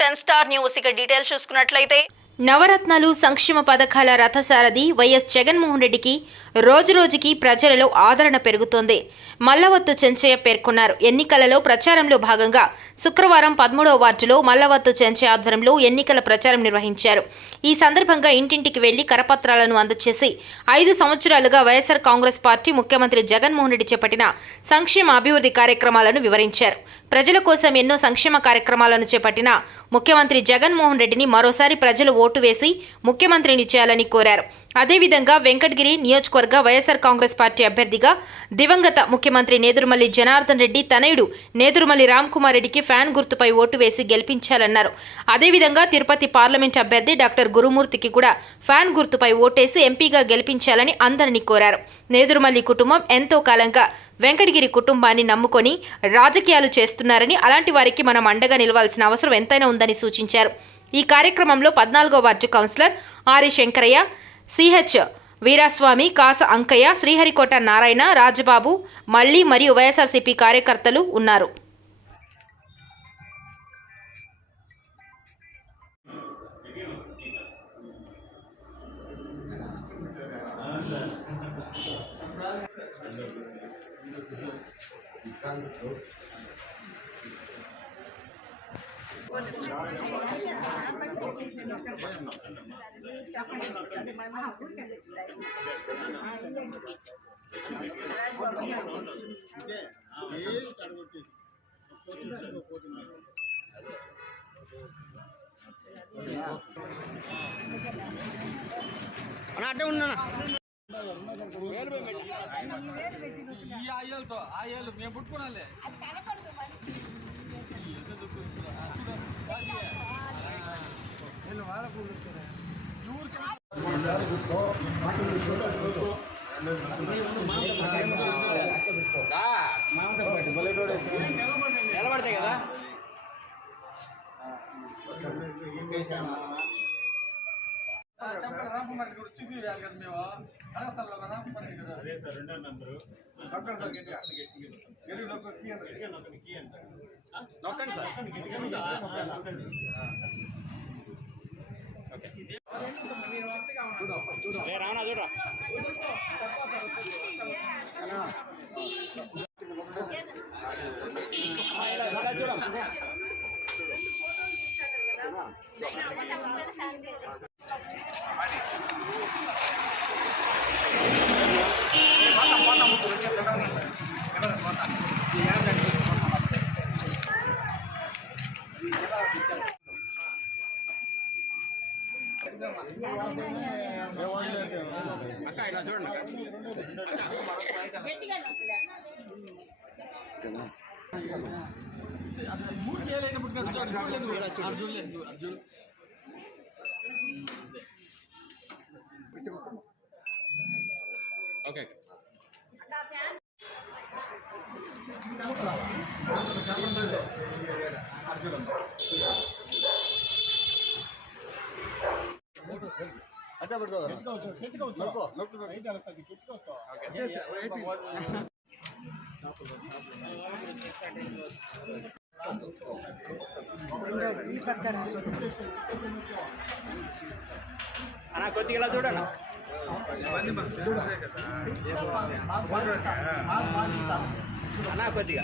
Ten star news. ఇక details చూసుకున్నట్లయితే నవరత్నాలు సంక్షేమ పథకాల రథసారథి వైఎస్ జగన్మోహన్ రెడ్డికి రోజురోజుకి ప్రజలలో ఆదరణ పెరుగుతోంది. మల్లవత్తు చెంచయ్య పేర్కొన్నారు. ఎన్నికలలో ప్రచారంలో భాగంగా శుక్రవారం పదమూడవ వార్డులో మల్లవత్తు చెంచయ్య ఆధ్వర్యంలో ఎన్నికల ప్రచారం నిర్వహించారు. ఈ సందర్భంగా ఇంటింటికి వెళ్ళి కరపత్రాలను అందజేసి ఐదు సంవత్సరాలుగా వైఎస్ఆర్ కాంగ్రెస్ పార్టీ ముఖ్యమంత్రి జగన్మోహన్ రెడ్డి చేపట్టిన సంక్షేమ అభివృద్ధి కార్యక్రమాలను వివరించారు. ప్రజల కోసం ఎన్నో సంక్షేమ కార్యక్రమాలను చేపట్టిన ముఖ్యమంత్రి జగన్మోహన్ రెడ్డిని మరోసారి ప్రజలు ఓటు వేసి ముఖ్యమంత్రిని చేయాలని కోరారు. అదేవిధంగా వెంకటగిరి నియోజకవర్గ వైఎస్ఆర్ కాంగ్రెస్ పార్టీ అభ్యర్థిగా దివంగత ముఖ్యమంత్రి నేదురుమల్లి జనార్దన్ రెడ్డి తనయుడు నేదురుమల్లి రామ్కుమార్ రెడ్డికి ఫ్యాన్ గుర్తుపై ఓటు వేసి గెలిపించాలన్నారు. అదేవిధంగా తిరుపతి పార్లమెంట్ అభ్యర్థి డాక్టర్ గురుమూర్తికి కూడా ఫ్యాన్ గుర్తుపై ఓటేసి ఎంపీగా గెలిపించాలని అందరినీ కోరారు. నేదురుమల్లి కుటుంబం ఎంతో కాలంగా వెంకటగిరి కుటుంబాన్ని నమ్ముకొని రాజకీయాలు చేస్తున్నారని అలాంటి వారికి మనం అండగా నిలవాల్సిన అవసరం ఎంతైనా ఉందని సూచించారు. ఈ కార్యక్రమంలో పద్నాలుగో ward councillor Arya Shankaraiah CH Veeraswamy Kasa Ankaiah Sriharikota Narayana Rajababu Malli మరియు వైఎస్ఆర్సీపీ కార్యకర్తలు ఉన్నారు. అంటే ఉన్నా ఈ ఆ ఆయాలు మేము పుట్టుకున్నాలే నిలబడతాయి కదా రామకుమార్ కూడా చూపి వేయాలి కదా మేము అడగసాల రామకుమార్ గారు అదే సార్ రెండో నంబరు డాక్టర్ సార్. నొక్కండి సార్ అక్క ఇలా చూడండి అక్క ఓకే. చేయలేక పుట్టుకొని చూడండి చూడలేదు ఓకే అన్న కొద్దిగా ఇలా చూడండి అన్న కొద్దిగా